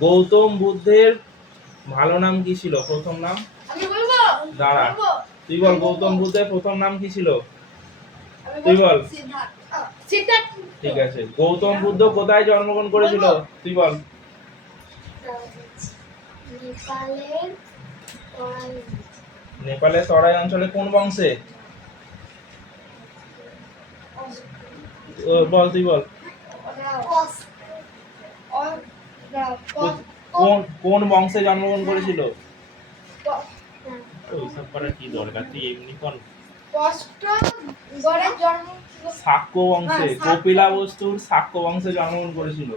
গৌতম বুদ্ধের ভালো নাম কি ছিল? প্রথম নাম? আমি বলবো। দাঁড়া, তুই বল গৌতম বুদ্ধের প্রথম নাম কি ছিল? তুই বল। সিদ্ধার্থ। ঠিক আছে। গৌতম বুদ্ধ কোথায় জন্মগ্রহণ করেছিল? তুই বল। নেপালের তরাই অঞ্চলে কোন বংশে? বল, তুই বল। কোন বংশে জন্মগ্রহণ করেছিল? ওইসব করার কি দরকার, তুই এমনি কোন শাক্য বংশে, কপিলাবস্তুর শাক্য বংশে জন্মগ্রহণ করেছিল।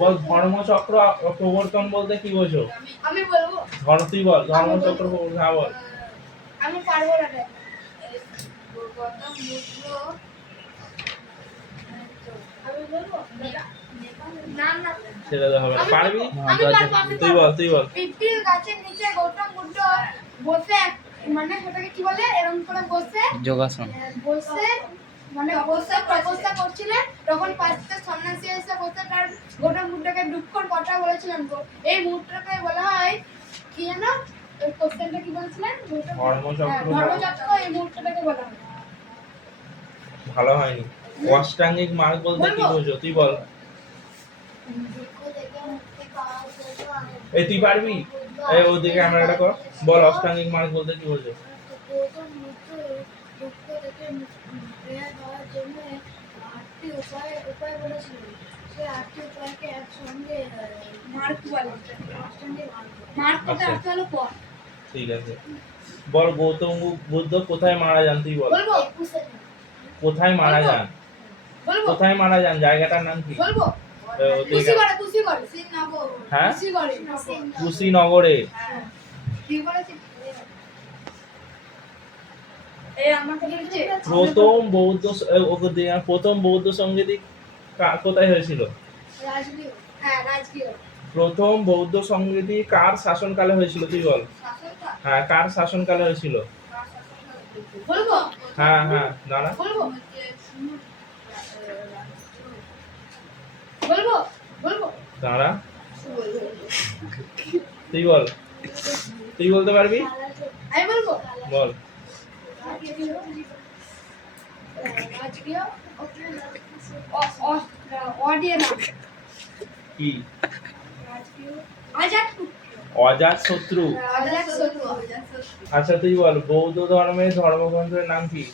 বল ধর্মচক্র প্রবর্তন বলতে কি বোঝো? আমি বলবো। তুই বল ধর্মচক্র প্রবর্তন। হ্যাঁ বল। আমি পারবো না। আমি বলবো না না সেটা তো হবে না। পারবি? তুই বল। পিপল গাছের নিচে গৌতম বুদ্ধ বসে মানে সেটাকে কি বলে এরকম করে বসে যোগাসন বসে মানে বসে তপস্যা করছিলেন, তখন পাঁচটা সন্ন্যাসী এসে বসে তার গৌতম বুদ্ধকে দুঃখের কথা বলেছিলেন। এই মুহূর্তটাকে বলা হয় কি জানো, ওই কোশ্চেনটা কি বলেছিলেন? ধর্মচক্র। এই মুহূর্তটাকে বলা হয়। ভালো হয়নি। অষ্টাঙ্গিক মার্গ বলতে কি বোঝো? তুই বল। তুই পারবি? ওদিকে ক্যামেরাটা কর। বল অষ্টাঙ্গিক মার্গ বলতে কি বোঝো? ঠিক আছে। বল গৌতম বুদ্ধ কোথায় মারা যান? তুই বল। কোথায় মারা যান? কোথায় মারা যান? জায়গাটার নাম কি? হ্যাঁ, কুশীনগরে। প্রথম বৌদ্ধ সঙ্গীত কোথায় হয়েছিল? প্রথম বৌদ্ধ সঙ্গীত কার শাসনকালে হয়েছিল? তুই বল। হ্যাঁ, কার শাসনকালে হয়েছিল? হ্যাঁ হ্যাঁ, দাঁড়া। দাঁড়া, তুই বল। তুই বলতে পারবি? আমি বলবো। বল। কি? অজাতশত্রু। আচ্ছা তুই বল বৌদ্ধ ধর্মের ধর্মগ্রন্থের নাম কি?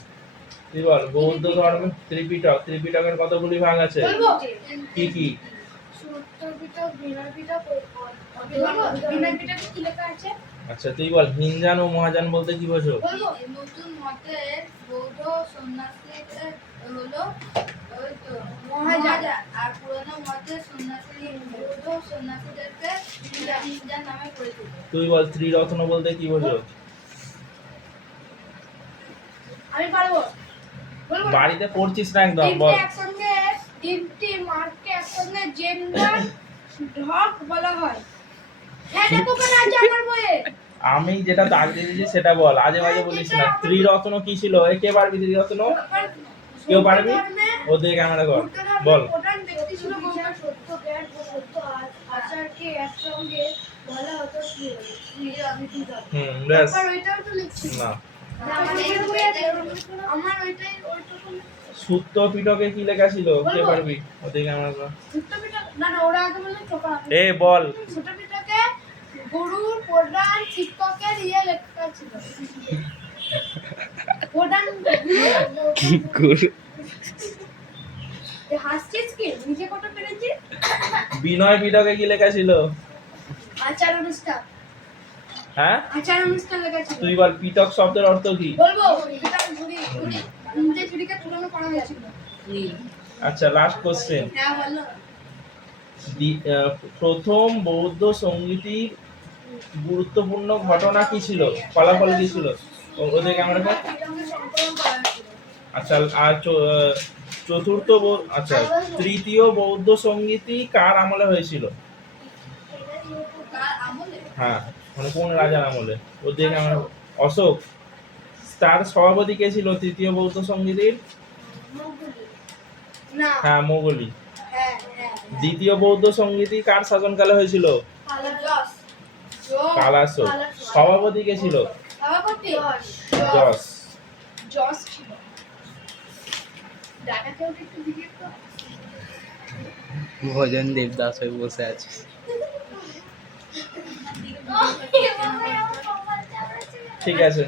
তুই বল। বৌদ্ধ ধর্মের ত্রিপিটকের কতগুলি ভাগ আছে? কি কি? আচ্ছা তুই বল হিনজান ও মহাযান বলতে কি বোঝো? নতুন মতের বৌদ্ধ সন্ন্যাসীদের হলো ওই তো মহাযান, আর পুরনো মতের বৌদ্ধ সন্ন্যাসীদেরকে হিনজান নামে পরিচিত। তুই বল ত্রিরত্ন বলতে কি বোঝো? আমি পারবো। বাড়িতে পড়ছিস না একদম? বল। একসঙ্গে তিনটি মার্ককে একসঙ্গে জেন্ডার ঢক বলা হয়। হ্যাঁ দেখো কেন আছে আমার বইয়ে। আমি যেটা দাগ দিয়েছি সেটা বল, আজে বাজে বলিস না। ত্রিরত্ন কি ছিল? কে পারবি ত্রিরত্ন? কেউ পারবি? ওদের ক্যামেরা কর। বল। প্রধান ব্যক্তি ছিল গৌতম সত্য জ্ঞান ও সত্য আচারকে একসঙ্গে বলা হতো ব্যাস। ওইটাও তো লিখছি না, আমার ওইটাই ওইটুকু। সূত্র পিটকে কি লেখা ছিল? কে পারবি? ওদের ক্যামেরা কর। সূত্র পিটক না ওরা আগে বললেন চোখা। বল। সূত্র পিটকে গুরুর প্রধান শিক্ষকের লেখা ছিল। প্রধান কি গুরু? হাসছিস কি? নিজে কত পেরেছি? বিনয় পিটকে কি লেখা ছিল? আচার অনুষ্ঠান। হ্যাঁ, আচার অনুষ্ঠান লেখা ছিল। তুই বল পিটক শব্দের অর্থ কি? বলবো এটা যে চুরিকে তুলনা করা হয়েছিল। আচ্ছা লাস্ট কোশ্চেন। হ্যাঁ বলো। প্রথম বৌদ্ধ সঙ্গীতের গুরুত্বপূর্ণ ঘটনা কি ছিল? ফলাফল কি ছিল? ওদের ক্যামেরা কর। আচ্ছা আর তৃতীয় বৌদ্ধ সঙ্গীত কার আমলে হয়েছিল? হ্যাঁ, মানে কোন রাজার আমলে? ওদের ক্যামেরা। অশোক। তার সভাপতি কে ছিল তৃতীয় বৌদ্ধ সঙ্গীতের? হ্যাঁ, মোগলি। দ্বিতীয় বৌদ্ধ সংগীতি কার শাসনকালে হয়েছিল? কালাশোক। সভাপতি কে ছিল? সভাপতি যশ। জস ছিল। ডাটাকে ওটা একটু দিকে তো। ভোজন দেবদাস হয়ে বসে আছে। ঠিক আছে।